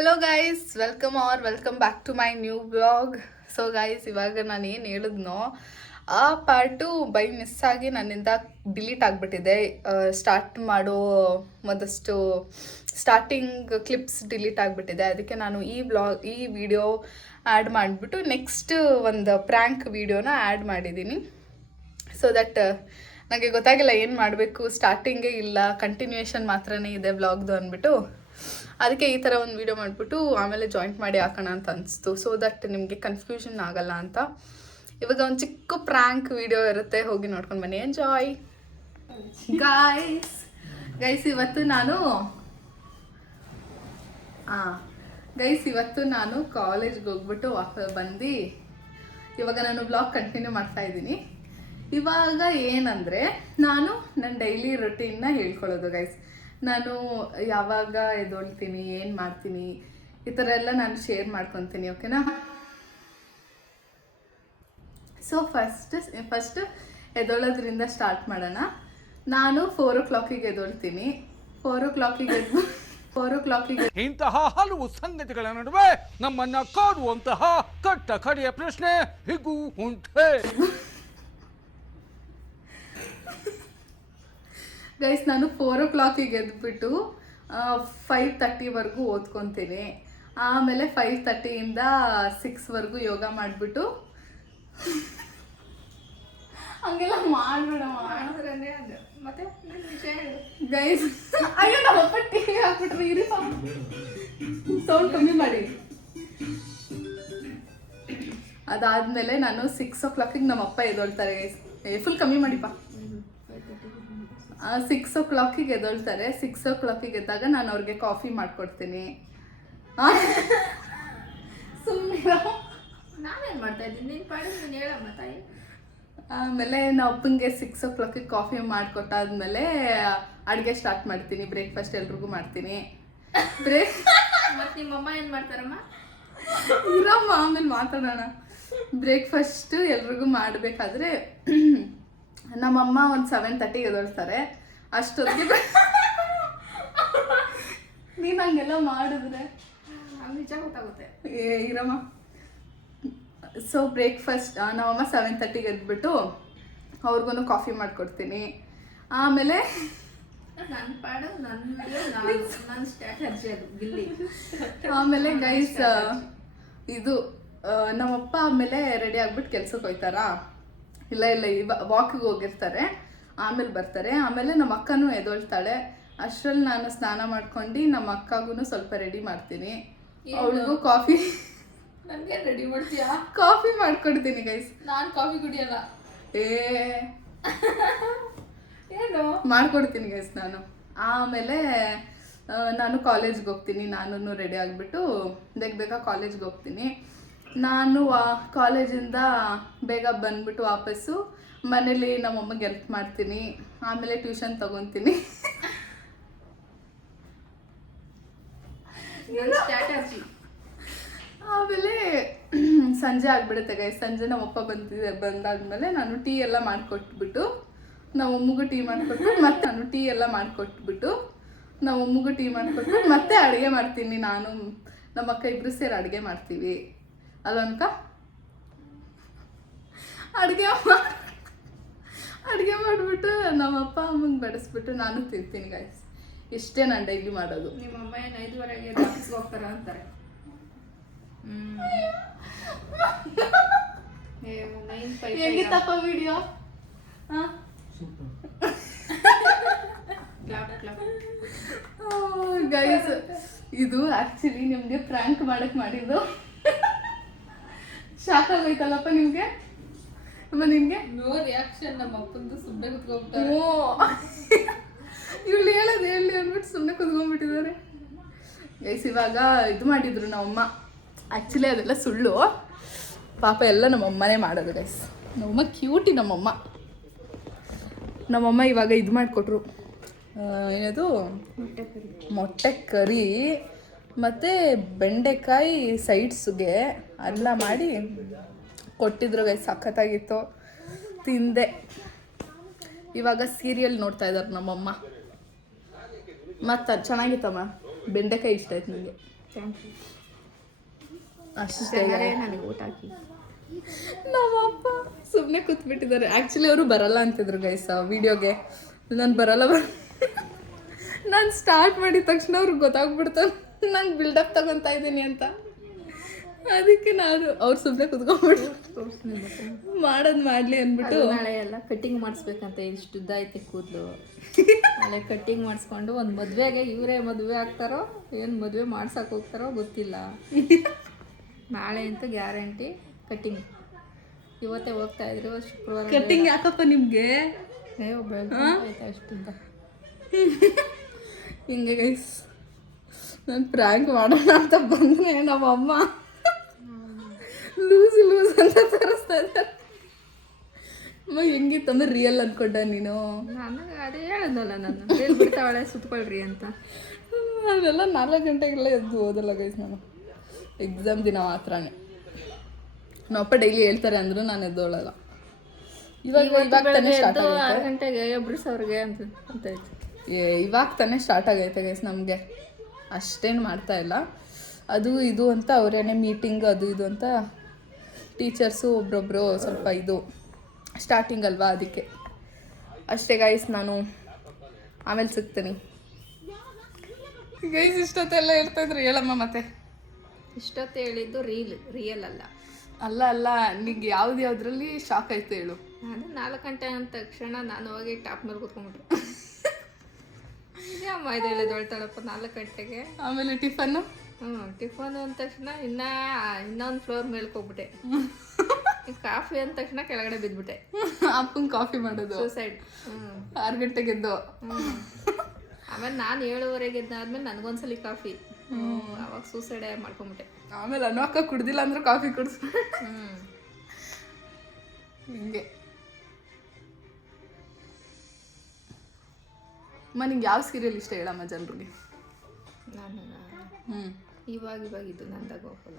Hello guys, welcome back to my new blog. So guys, ಇವಾಗ ನಾನು ಏನು ಹೇಳಿದ್ನೋ ಆ ಪಾರ್ಟು ಬೈ ಮಿಸ್ ಆಗಿ ನನ್ನಿಂದ ಡಿಲೀಟ್ ಆಗಿಬಿಟ್ಟಿದೆ. ಸ್ಟಾರ್ಟ್ ಮಾಡೋ ಮೊದಷ್ಟು ಸ್ಟಾರ್ಟಿಂಗ್ ಕ್ಲಿಪ್ಸ್ ಡಿಲೀಟ್ ಆಗಿಬಿಟ್ಟಿದೆ. ಅದಕ್ಕೆ ನಾನು ಈ ವಿಡಿಯೋ ಆ್ಯಡ್ ಮಾಡಿಬಿಟ್ಟು ನೆಕ್ಸ್ಟ್ ಒಂದು ಪ್ರ್ಯಾಂಕ್ ವಿಡಿಯೋನ ಆ್ಯಡ್ ಮಾಡಿದ್ದೀನಿ. ಸೊ ದಟ್ ನನಗೆ ಗೊತ್ತಾಗಿಲ್ಲ ಏನು ಮಾಡಬೇಕು, ಸ್ಟಾರ್ಟಿಂಗೇ ಇಲ್ಲ, ಕಂಟಿನ್ಯೂಯೇಷನ್ ಮಾತ್ರನೇ ಇದೆ ವ್ಲಾಗ್ದು ಅಂದ್ಬಿಟ್ಟು ಅದಕ್ಕೆ ಈ ಥರ ಒಂದು ವಿಡಿಯೋ ಮಾಡಿಬಿಟ್ಟು ಆಮೇಲೆ ಜಾಯಿಂಟ್ ಮಾಡಿ ಹಾಕೋಣ ಅಂತ ಅನಿಸ್ತು. ಸೊ ದಟ್ ನಿಮಗೆ ಕನ್ಫ್ಯೂಷನ್ ಆಗಲ್ಲ ಅಂತ ಇವಾಗ ಒಂದು ಚಿಕ್ಕ ಪ್ರ್ಯಾಂಕ್ ವಿಡಿಯೋ ಇರುತ್ತೆ, ಹೋಗಿ ನೋಡ್ಕೊಂಡು ಬನ್ನಿ. Enjoy guys. ಇವತ್ತು ನಾನು ಕಾಲೇಜ್ಗೆ ಹೋಗ್ಬಿಟ್ಟು ಬಂದು ಇವಾಗ ನಾನು ಬ್ಲಾಗ್ ಕಂಟಿನ್ಯೂ ಮಾಡ್ತಾ ಇದ್ದೀನಿ. ಇವಾಗ ಏನಂದರೆ ನಾನು ನನ್ನ ಡೈಲಿ ರೊಟೀನ್ನ ಹೇಳ್ಕೊಳ್ಳೋದು ಗೈಸ್. ನಾನು ಯಾವಾಗ ಎದ್ದೊಳ್ತೀನಿ, ಏನು ಮಾಡ್ತೀನಿ, ಈ ಥರ ಎಲ್ಲ ನಾನು ಶೇರ್ ಮಾಡ್ಕೊತೀನಿ, ಓಕೆನಾ? ಸೊ ಫಸ್ಟ್ ಎದ್ದೊಳೋದ್ರಿಂದ ಸ್ಟಾರ್ಟ್ ಮಾಡೋಣ. ನಾನು 4 o'clock ಎದ್ದೊಳ್ತೀನಿ. 4 o'clock ಇಂತಹ ಹಲವು ಸಂಗತಿಗಳ ನಡುವೆ ನಮ್ಮನ್ನ ಕಾಡುವಂತಹ ಕಟ್ಟ ಕಡೆಯ ಪ್ರಶ್ನೆ ಹೀಗೂ ಉಂಟೆ. ಗೈಸ್, ನಾನು 4 o'clock ಎದ್ಬಿಟ್ಟು 5:30ವರೆಗೂ ಓದ್ಕೊತೀನಿ. ಆಮೇಲೆ 5:30ಇಂದ 6ವರೆಗೂ ಯೋಗ ಮಾಡಿಬಿಟ್ಟು ಹಂಗೆಲ್ಲ ಮಾಡಬೇಡ ಮತ್ತೆ ಗೈಸ್. ಅಯ್ಯೋ, ನಮ್ಮಪ್ಪ ಟಿವಿ ಹಾಕ್ಬಿಟ್ರಿ, ಇರಿ ಸೌಂಡ್ ಕಮ್ಮಿ ಮಾಡಿ. ಅದಾದಮೇಲೆ ನಾನು 6 o'clock ನಮ್ಮಪ್ಪ ಎದ್ದೊಳ್ತಾರೆ ಗೈಸ್. ಫುಲ್ ಕಮ್ಮಿ ಮಾಡಿಪ್ಪ. 6 o'clock ಎದ್ದೊಳ್ತಾರೆ. 6 o'clock ಎದ್ದಾಗ ನಾನು ಅವ್ರಿಗೆ ಕಾಫಿ ಮಾಡಿಕೊಡ್ತೀನಿ. ಸುಮ್ಮನೆ ನಾನೇನು ಮಾಡ್ತಾ ಇದ್ದೀನಿ, ನೀನು ಪಾಡಿ ನೀನು ಹೇಳಮ್ಮ ತಾಯಿ. ಆಮೇಲೆ ನಾವು ಅಪ್ಪಂಗೆ 6 o'clock ಕಾಫಿ ಮಾಡಿಕೊಟ್ಟಾದ್ಮೇಲೆ ಅಡುಗೆ ಸ್ಟಾರ್ಟ್ ಮಾಡ್ತೀನಿ. ಬ್ರೇಕ್ಫಾಸ್ಟ್ ಎಲ್ರಿಗೂ ಮಾಡ್ತೀನಿ. ಮತ್ತು ನಿಮ್ಮಮ್ಮ ಏನು ಮಾಡ್ತಾರಮ್ಮ? ಇರಮ್ಮ, ಆಮೇಲೆ ಮಾತಾಡೋಣ. ಬ್ರೇಕ್ಫಾಸ್ಟ್ ಎಲ್ರಿಗೂ ಮಾಡಬೇಕಾದ್ರೆ ನಮ್ಮಮ್ಮ ಒಂದು 7:30 ಎದ್ದೊಳ್ತಾರೆ. ಅಷ್ಟೊತ್ತಿಗೆ ನೀನು ಹಂಗೆಲ್ಲ ಮಾಡಿದ್ರೆ ನಿಜ ಗೊತ್ತಾಗುತ್ತೆ. ಇರಮ್ಮ. ಸೊ ಬ್ರೇಕ್ಫಾಸ್ಟ್ ನಮ್ಮಮ್ಮ 7:30 ಎದ್ಬಿಟ್ಟು ಅವ್ರಿಗೂ ಕಾಫಿ ಮಾಡಿಕೊಡ್ತೀನಿ. ಆಮೇಲೆ ನನ್ನ ಪಾಡು ನನ್ನ ಸ್ಟ್ರಾಟಜಿ ಅದು ಗಿಲ್ಲಿ. ಆಮೇಲೆ ಗೈಸ್ ಇದು ನಮ್ಮಪ್ಪ ಆಮೇಲೆ ರೆಡಿ ಆಗ್ಬಿಟ್ಟು ಕೆಲ್ಸಕ್ಕೆ ಹೋಗ್ತಾರಾ? ಇಲ್ಲ ವಾಕಿಗೆ ಹೋಗಿರ್ತಾರೆ, ಆಮೇಲೆ ಬರ್ತಾರೆ. ಆಮೇಲೆ ನಮ್ಮ ಅಕ್ಕನೂ ಎದ್ದೊಳ್ತಾಳೆ. ಅಷ್ಟರಲ್ಲಿ ನಾನು ಸ್ನಾನ ಮಾಡ್ಕೊಂಡು ನಮ್ಮ ಅಕ್ಕಗೂ ಸ್ವಲ್ಪ ರೆಡಿ ಮಾಡ್ತೀನಿ. ಅವಳಿಗೂ ಕಾಫಿ ನನಗೆ ರೆಡಿ ಮಾಡ್ತೀಯಾ? ಕಾಫಿ ಮಾಡ್ಕೊಡ್ತೀನಿ ಗೈಸ್. ನಾನು ಕಾಫಿ ಕುಡಿಯಲ್ಲ. ಏನು ಮಾಡ್ಕೊಡ್ತೀನಿ ಗೈಸ್ ನಾನು. ಆಮೇಲೆ ನಾನು ಕಾಲೇಜ್ಗೆ ಹೋಗ್ತೀನಿ. ನಾನು ರೆಡಿ ಆಗಿಬಿಟ್ಟು ಬೇಗ ಕಾಲೇಜ್ಗೆ ಹೋಗ್ತೀನಿ. ನಾನು ಕಾಲೇಜಿಂದ ಬೇಗ ಬಂದ್ಬಿಟ್ಟು ವಾಪಸ್ಸು ಮನೇಲಿ ನಮ್ಮಮ್ಮಗೆ ಹೆಲ್ಪ್ ಮಾಡ್ತೀನಿ. ಆಮೇಲೆ ಟ್ಯೂಷನ್ ತಗೊತೀನಿ. ಆಮೇಲೆ ಸಂಜೆ ಆಗಿಬಿಡುತ್ತೆ ಗೈಸ್. ಸಂಜೆ ನಮ್ಮಪ್ಪ ಬಂದಾದ್ಮೇಲೆ ನಾನು ಟೀ ಎಲ್ಲ ಮಾಡಿಕೊಟ್ಬಿಟ್ಟು ನಮ್ಮಮ್ಮಗೂ ಟೀ ಮಾಡಿಕೊಟ್ಟು ಮತ್ತೆ ನಾನು ಟೀ ಎಲ್ಲ ಮಾಡಿಕೊಟ್ಬಿಟ್ಟು ನಮ್ಮಮ್ಮಗೂ ಟೀ ಮಾಡಿಕೊಟ್ಟು ಮತ್ತೆ ಅಡುಗೆ ಮಾಡ್ತೀನಿ. ನಾನು ನಮ್ಮ ಅಕ್ಕ ಇಬ್ಬರು ಸೇರಿ ಅಡುಗೆ ಮಾಡ್ತೀವಿ ಅಲ್ಲೊನ್ಕ. ಅಡುಗೆ ಮಾಡಿಬಿಟ್ಟು ನಮ್ಮಪ್ಪ ಅಮ್ಮಂಗೆ ಬಡಿಸ್ಬಿಟ್ಟು ನಾನು ತಿಂತೀನಿ ಗೈಸ್. ಇಷ್ಟೇ ನಾನು ಡೈಲಿ ಮಾಡೋದು. ನಿಮ್ಮಮ್ಮ ಏನು 5:30ಗೆ ಆಫೀಸ್ಗೆ ಹೋಗ್ತಾರ ಅಂತಾರೆ. ಹೇಗಿತ್ತಪ್ಪ ವಿಡಿಯೋ? ಗೈಸ್, ಇದು ಆ್ಯಕ್ಚುಲಿ ನಿಮಗೆ ಪ್ರ್ಯಾಂಕ್ ಮಾಡಕ್ಕೆ ಮಾಡಿದ್ದು. ಶಾಕ್ ಆಗೋಯ್ತಲ್ಲಪ್ಪ ನಿಮಗೆ? ನಿಮಗೆ ನೋ ರಿಯಾಕ್ಷನ್. ನಮ್ಮ ಅಪ್ಪಂದು ಸುಮ್ಮನೆ ಕುತ್ಕೊಂಡ್ಬಿಟ್ಟಾರೆ. ಇವಳು ಹೇಳಿ ಅಂದ್ಬಿಟ್ಟು ಸುಮ್ಮನೆ ಕುತ್ಕೊಂಡ್ಬಿಟ್ಟಿದ್ದಾರೆ ಗೈಸ್. ಇವಾಗ ಇದು ಮಾಡಿದ್ರು ನಮ್ಮಮ್ಮ. ಆ್ಯಕ್ಚುಲಿ ಅದೆಲ್ಲ ಸುಳ್ಳು, ಪಾಪ ಎಲ್ಲ ನಮ್ಮಮ್ಮನೇ ಮಾಡೋದು ಗೈಸ್. ನಮ್ಮಮ್ಮ ಕ್ಯೂಟಿ. ನಮ್ಮಮ್ಮ ಇವಾಗ ಇದು ಮಾಡಿಕೊಟ್ರು, ಏನದು ಮೊಟ್ಟೆ ಕರಿ ಮತ್ತು ಬೆಂಡೆಕಾಯಿ ಸೈಡ್ಸ್ಗೆ ಎಲ್ಲ ಮಾಡಿ ಕೊಟ್ಟಿದ್ರು ಗೈಸ್. ಸಖತ್ತಾಗಿತ್ತು, ತಿಂದೆ. ಇವಾಗ ಸೀರಿಯಲ್ ನೋಡ್ತಾ ಇದ್ದಾರೆ ನಮ್ಮಮ್ಮ. ಮತ್ತು ಚೆನ್ನಾಗಿತ್ತಮ್ಮ. ಬೆಂಡೆಕಾಯಿ ಇಷ್ಟ ಆಯ್ತು ನನಗೆ. Thank you. ಅಷ್ಟೇ ನನಗೆ ಊಟ ಹಾಕಿ. ನಮ್ಮಪ್ಪ ಸುಮ್ಮನೆ ಕೂತ್ಬಿಟ್ಟಿದ್ದಾರೆ. ಆ್ಯಕ್ಚುಲಿ ಅವರು ಬರಲ್ಲ ಅಂತಿದ್ರು ಗೈಸ್ ವಿಡಿಯೋಗೆ. ನಾನು ಬರಲ್ಲ ನಾನು ಸ್ಟಾರ್ಟ್ ಮಾಡಿದ ತಕ್ಷಣ ಅವ್ರಿಗೆ ಗೊತ್ತಾಗ್ಬಿಡ್ತಾರೆ ನಾನು ಬಿಲ್ಡಪ್ ತಗೊತಾ ಇದ್ದೀನಿ ಅಂತ. ಅದಕ್ಕೆ ನಾನು ಅವ್ರು ಸುಮ್ಮನೆ ಕುತ್ಕೊಂಡ್ಬಿಟ್ಟು ಮಾಡೋದು ಮಾಡಲಿ ಅಂದ್ಬಿಟ್ಟು ನಾಳೆ ಎಲ್ಲ ಕಟ್ಟಿಂಗ್ ಮಾಡಿಸ್ಬೇಕಂತ ಇಷ್ಟು ಉದ್ದ ಐತೆ ಕೂದಲು. ನಾಳೆ ಕಟ್ಟಿಂಗ್ ಮಾಡಿಸ್ಕೊಂಡು ಒಂದು ಮದುವೆಗೆ ಇವರೇ ಮದುವೆ ಆಗ್ತಾರೋ ಏನು ಮದುವೆ ಮಾಡ್ಸಕ್ಕೆ ಹೋಗ್ತಾರೋ ಗೊತ್ತಿಲ್ಲ. ನಾಳೆ ಅಂತೂ ಗ್ಯಾರಂಟಿ ಕಟ್ಟಿಂಗ್. ಇವತ್ತೇ ಹೋಗ್ತಾ ಇದ್ರು ಶುಕ್ರವಾರ. ಕಟ್ಟಿಂಗ್ ಯಾಕಪ್ಪ ನಿಮಗೆ? ಆಯ್ತಾ ಅಷ್ಟಿಂದ ಹಿಂಗೆ ಗೈಸ್ ನಾನು ಪ್ರ್ಯಾಂಕ್ ಮಾಡೋಣ ಅಂತ ಬಂದರೆ ನಮ್ಮಮ್ಮ ಲೂಸ್ ಅಂತ ತೋರಿಸ್ತಾ ಇದ್ದಾರೆ. ಅಮ್ಮ ಹೆಂಗಿತ್ತಂದ್ರೆ ರಿಯಲ್ ಅಂದ್ಕೊಂಡ ನೀನು? ನನಗೆ ಅದೇ ಹೇಳೋದಲ್ಲ, ನಾನು ಹೇಳ್ಬಿಡ್ತಾವಳೆ ಸುತ್ಕೊಳ್ರಿ ಅಂತ. ಅದೆಲ್ಲ 4 ಗಂಟೆಗೆಲ್ಲ ಎದ್ದು ಓದಲ್ಲ ಗೈಸ್ ನಾನು. ಎಕ್ಸಾಮ್ ದಿನ ಮಾತ್ರನೇ. ನಮ್ಮಪ್ಪ ಡೈಲಿ ಹೇಳ್ತಾರೆ ಅಂದರೂ ನಾನು ಎದ್ದೋಳಲ್ಲ. ಇವಾಗ ತಾನೇ ಸ್ಟಾರ್ಟ್ ಆಗೈತೆ. 6 ಗಂಟೆಗೆ ಎಬ್ರಿಸೋರ್ಗೆ ಅಂತ ಇತ್ತು. ಇವಾಗ ತಾನೇ ಸ್ಟಾರ್ಟ್ ಆಗೈತೆ ಗೈಸ್ ನಮಗೆ. ಅಷ್ಟೇನು ಮಾಡ್ತಾ ಇಲ್ಲ. ಅದು ಇದು ಅಂತ ಅವರೇನೆ ಮೀಟಿಂಗ್ ಅದು ಇದು ಅಂತ ಟೀಚರ್ಸು ಒಬ್ರೊಬ್ಬರು ಸ್ವಲ್ಪ ಇದು ಸ್ಟಾರ್ಟಿಂಗ್ ಅಲ್ವಾ, ಅದಕ್ಕೆ ಅಷ್ಟೇ ಗೈಸ್. ನಾನು ಆಮೇಲೆ ಸಿಗ್ತೀನಿ ಗೈಸ್. ಇಷ್ಟೊತ್ತೆಲ್ಲ ಹೇಳ್ತಾಯಿದ್ರು ಹೇಳಮ್ಮ. ಮತ್ತೆ ಇಷ್ಟೊತ್ತು ಹೇಳಿದ್ದು ರಿಯಲ್ ಅಲ್ಲ. ಅಲ್ಲ ನಿಂಗೆ ಯಾವುದ್ರಲ್ಲಿ ಶಾಕ್ ಆಯ್ತು ಹೇಳು. ನಾನು 4 ಗಂಟೆ ಅಂದ ತಕ್ಷಣ ನಾನು ಹೋಗಿ ಟಾಪ್ ಮೇಲೆ ಕೂತ್ಕೊಂಡ್ಬಿಟ್ರೆ ಅಮ್ಮ ಇದು ಹೇಳಿದೊಳ್ತಾಳಪ್ಪ 4 ಗಂಟೆಗೆ. ಆಮೇಲೆ ಟಿಫನ್ನು ಟಿಫನ್ ಅಂದ ತಕ್ಷಣ ಇನ್ನೊಂದು ಫ್ಲೋರ್ ಮೇಲ್ಕ್ ಹೋಗ್ಬಿಟ್ಟೆ. ಕಾಫಿ ಅಂದ ತಕ್ಷಣ ಕೆಳಗಡೆ ಬಿದ್ಬಿಟ್ಟೆ. ಅಪ್ಪಂಗೆ ಕಾಫಿ ಮಾಡೋದು ಸೂಸೈಡ್. 6 ಗಂಟೆಗೆ ಎದ್ದು. ಆಮೇಲೆ ನಾನು 7:30 ಎದ್ದಾದ್ಮೇಲೆ ನನಗೊಂದ್ಸಲಿ ಕಾಫಿ. ಅವಾಗ ಸೂಸೈಡ್ ಮಾಡ್ಕೊಂಬಿಟ್ಟೆ. ಆಮೇಲೆ ಅಕ್ಕ ಕುಡ್ದಿಲ್ಲ ಅಂದ್ರೆ ಕಾಫಿ ಕುಡಿಸ್ ಹಿಂಗೆ. ಅಮ್ಮ ನಿಂಗೆ ಯಾವ ಸೀರಿಯಲ್ ಇಷ್ಟ ಹೇಳಮ್ಮ ಜನರಿಗೆ? ನಾನು ಇವಾಗ ಇದು ನಂದ ಗೋಕುಲ.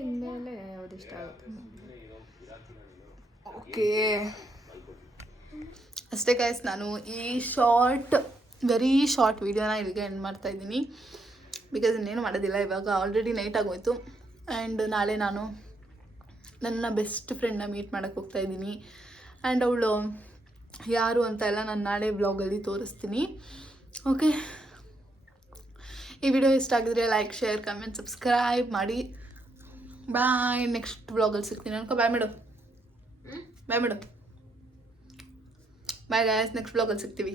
ಇನ್ಮೇಲೆ ಯಾವ್ದು ಇಷ್ಟ ಆಗುತ್ತೆ. ಓಕೆ ಅಷ್ಟೇ ಗೈಸ್. ನಾನು ಈ ವೆರಿ ಶಾರ್ಟ್ ವಿಡಿಯೋನ ಇಲ್ಲಿಗೆ ಎಂಡ್ ಮಾಡ್ತಾ ಇದ್ದೀನಿ. ಬಿಕಾಸ್ ಇನ್ನೇನು ಮಾಡೋದಿಲ್ಲ. ಇವಾಗ ಆಲ್ರೆಡಿ ನೈಟ್ ಆಗೋಯ್ತು. ಆ್ಯಂಡ್ ನಾಳೆ ನಾನು ನನ್ನ ಬೆಸ್ಟ್ ಫ್ರೆಂಡ್ನ ಮೀಟ್ ಮಾಡೋಕ್ಕೆ ಹೋಗ್ತಾ ಇದ್ದೀನಿ. ಆ್ಯಂಡ್ ಅವಳು ಯಾರು ಅಂತ ಎಲ್ಲ ನಾನು ನಾಳೆ ಬ್ಲಾಗಲ್ಲಿ ತೋರಿಸ್ತೀನಿ. ಓಕೆ, ಈ ವಿಡಿಯೋ ಇಷ್ಟ ಆಗಿದ್ರೆ ಲೈಕ್, ಶೇರ್, ಕಮೆಂಟ್, ಸಬ್ಸ್ಕ್ರೈಬ್ ಮಾಡಿ. ಬಾಯ್. ನೆಕ್ಸ್ಟ್ ಬ್ಲಾಗಲ್ಲಿ ಸಿಗ್ತೀನಿ ಅನ್ಕೋ. Bye madam. Bye guys. Next ಬ್ಲಾಗಲ್ಲಿ ಸಿಗ್ತೀವಿ.